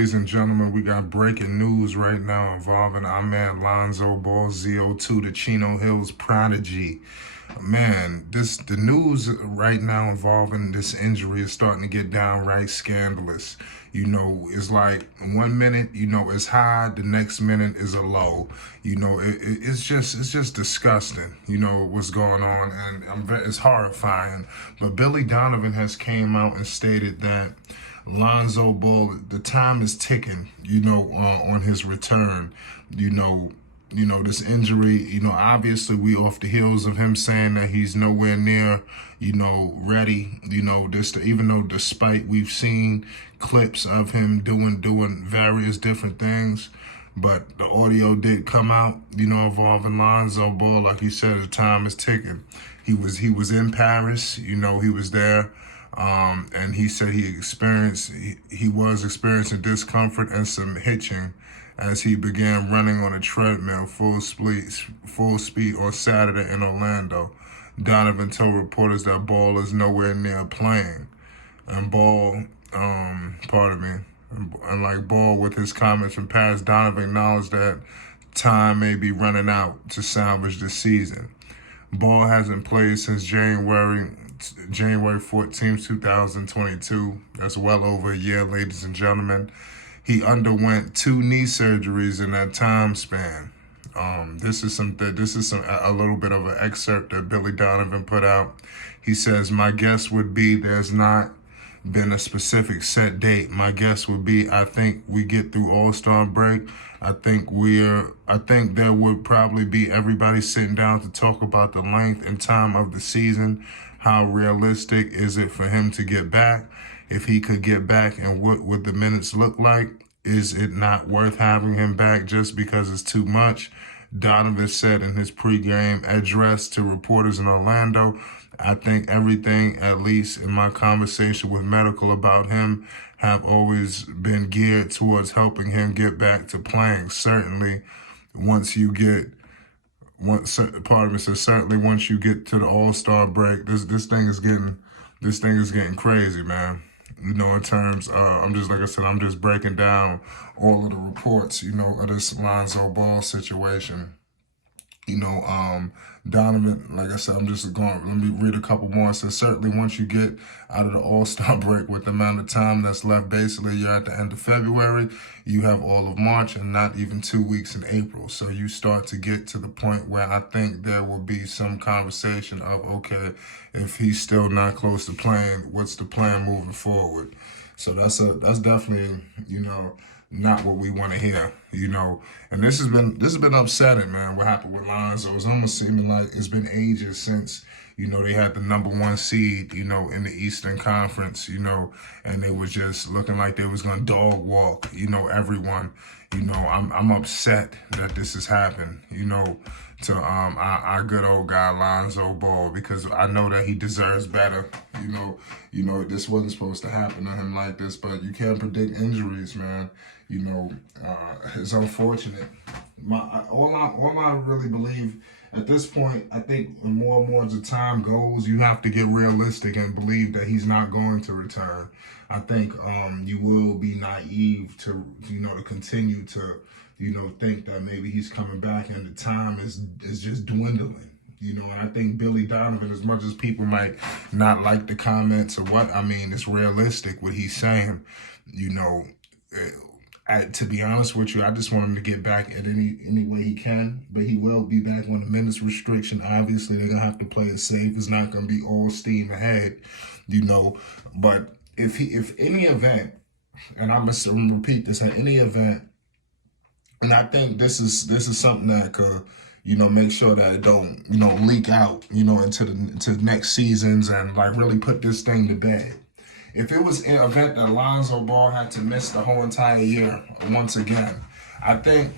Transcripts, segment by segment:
ladies and gentlemen, we got breaking news right now involving our man Lonzo Ball, ZO2, the Chino Hills prodigy. Man, the news right now involving this injury is starting to get downright scandalous. It's like 1 minute, it's high, the next minute is a low. It's just disgusting. What's going on, and it's horrifying. But Billy Donovan has came out and stated that Lonzo Ball, the time is ticking, on his return. This injury, obviously we off the heels of him saying that he's nowhere near, ready, even though despite we've seen clips of him doing various different things, but the audio did come out, involving Lonzo Ball. Like he said, the time is ticking. He was in Paris, he was there. And he said he was experiencing discomfort and some hitching as he began running on a treadmill full speed on Saturday in Orlando. Donovan told reporters that Ball is nowhere near playing, and Ball, and like Ball with his comments from Paris, Donovan acknowledged that time may be running out to salvage the season. Ball hasn't played since January 14th, 2022. That's well over a year, ladies and gentlemen. He underwent 2 knee surgeries in that time span. This is a little bit of an excerpt that Billy Donovan put out. He says, "My guess would be there's not been a specific set date. My guess would be I think we get through All-Star break. I think there would probably be everybody sitting down to talk about the length and time of the season. How realistic is it for him to get back? If he could get back, and what would the minutes look like? Is it not worth having him back just because it's too much?" Donovan said in his pregame address to reporters in Orlando, "I think everything, at least in my conversation with medical about him, have always been geared towards helping him get back to playing. Certainly, once you get certainly once you get to the All-Star break, this thing is getting crazy, man. In terms, I'm just breaking down all of the reports, of this Lonzo Ball situation. Donovan, like I said, let me read a couple more. It says, certainly once you get out of the All-Star break with the amount of time that's left, basically you're at the end of February, you have all of March and not even 2 weeks in April. So you start to get to the point where I think there will be some conversation of, okay, if he's still not close to playing, what's the plan moving forward? So that's definitely, not what we want to hear, And this has been upsetting, man. What happened with Lonzo? It's almost seeming like it's been ages since, they had the #1 seed, in the Eastern Conference, and it was just looking like they was gonna dog walk, everyone. I'm upset that this has happened, to our good old guy Lonzo Ball, because I know that he deserves better. This wasn't supposed to happen to him like this, but you can't predict injuries, man. It's unfortunate. All I really believe at this point, I think the more and more as the time goes, you have to get realistic and believe that he's not going to return. I think you will be naive to to continue to think that maybe he's coming back and the time is just dwindling. And I think Billy Donovan, as much as people might not like the comments or it's realistic what he's saying. To be honest with you, I just want him to get back at any way he can, but he will be back on the minutes restriction. Obviously, they're gonna have to play it safe. It's not gonna be all steam ahead, But if any event, and I'm gonna repeat this, at any event, and I think this is something that could, make sure that it don't, leak out, into next seasons and like really put this thing to bed. If it was an event that Lonzo Ball had to miss the whole entire year, once again, I think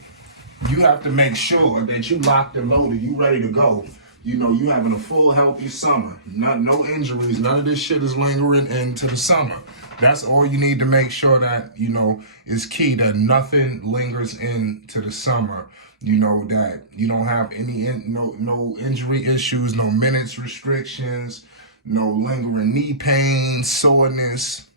you have to make sure that you locked and loaded, you ready to go. You having a full, healthy summer. No injuries, none of this shit is lingering into the summer. That's all you need to make sure that, is key, that nothing lingers into the summer. That you don't have no injury issues, no minutes restrictions, no lingering knee pain, soreness,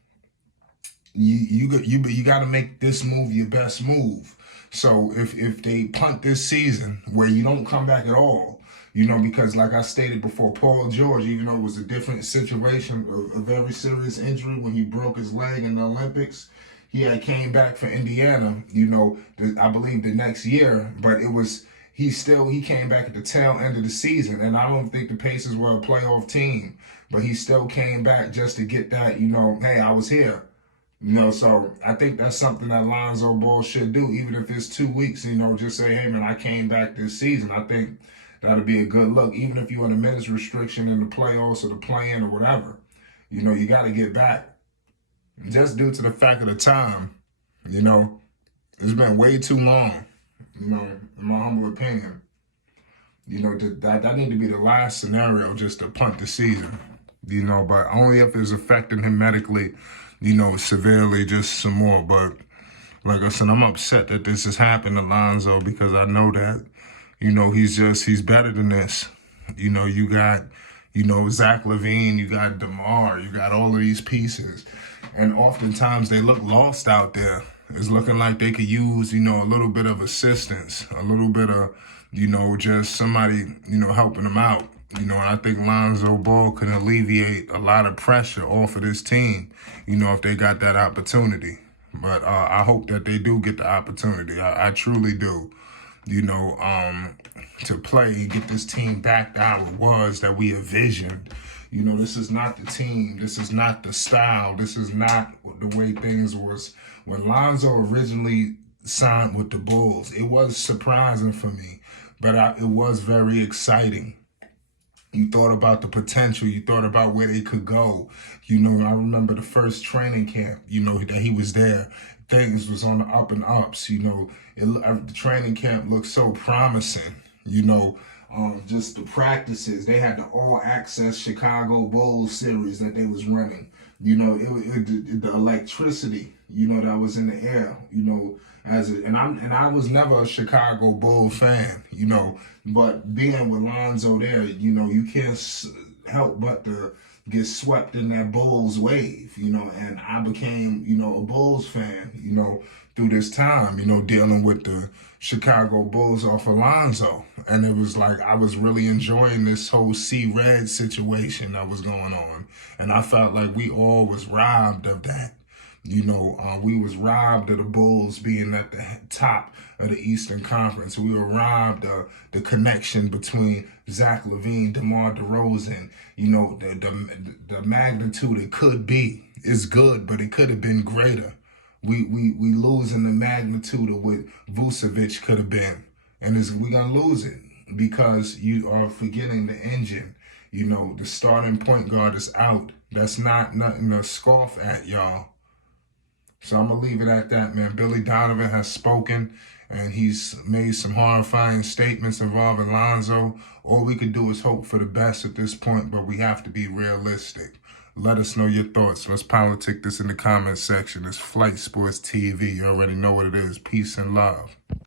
you got to make this move your best move. So if they punt this season where you don't come back at all, because like I stated before, Paul George, even though it was a different situation, a very serious injury when he broke his leg in the Olympics, he had came back for Indiana, I believe the next year, but he came back at the tail end of the season, and I don't think the Pacers were a playoff team, but he still came back just to get that, hey, I was here. So I think that's something that Lonzo Ball should do, even if it's 2 weeks, just say, hey, man, I came back this season. I think that'll be a good look, even if you're on a minutes restriction in the playoffs or the play-in or whatever. You got to get back. Just due to the fact of the time, it's been way too long, in my humble opinion. That need to be the last scenario just to punt the season, but only if it's affecting him medically, severely, just some more. But like I said, I'm upset that this has happened to Lonzo because I know that, he's better than this. You got, Zach LaVine, you got DeMar, you got all of these pieces. And oftentimes they look lost out there. It's looking like they could use, a little bit of assistance, a little bit of, just somebody, helping them out. I think Lonzo Ball can alleviate a lot of pressure off of this team, if they got that opportunity. But I hope that they do get the opportunity. I truly do, to play, get this team back to how it was that we envisioned. This is not the team. This is not the style. This is not the way things was. When Lonzo originally signed with the Bulls, it was surprising for me, but it was very exciting. You thought about the potential. You thought about where they could go. I remember the first training camp, that he was there. Things was on the up and ups, the training camp looked so promising, just the practices. They had the all-access Chicago Bulls series that they was running. The electricity, that was in the air, and I was never a Chicago Bulls fan, but being with Lonzo there, you can't help but to get swept in that Bulls wave, and I became, a Bulls fan, through this time, dealing with the Chicago Bulls off Lonzo. And it was like I was really enjoying this whole C-Red situation that was going on. And I felt like we all was robbed of that. We was robbed of the Bulls being at the top of the Eastern Conference. We were robbed of the connection between Zach LaVine, DeMar DeRozan. The magnitude it could be is good, but it could have been greater. We losing the magnitude of what Vucevic could have been. And we're going to lose it because you are forgetting the engine. The starting point guard is out. That's not nothing to scoff at, y'all. So I'm going to leave it at that, man. Billy Donovan has spoken, and he's made some horrifying statements involving Lonzo. All we could do is hope for the best at this point, but we have to be realistic. Let us know your thoughts. Let's politic this in the comments section. It's Flight Sports TV. You already know what it is. Peace and love.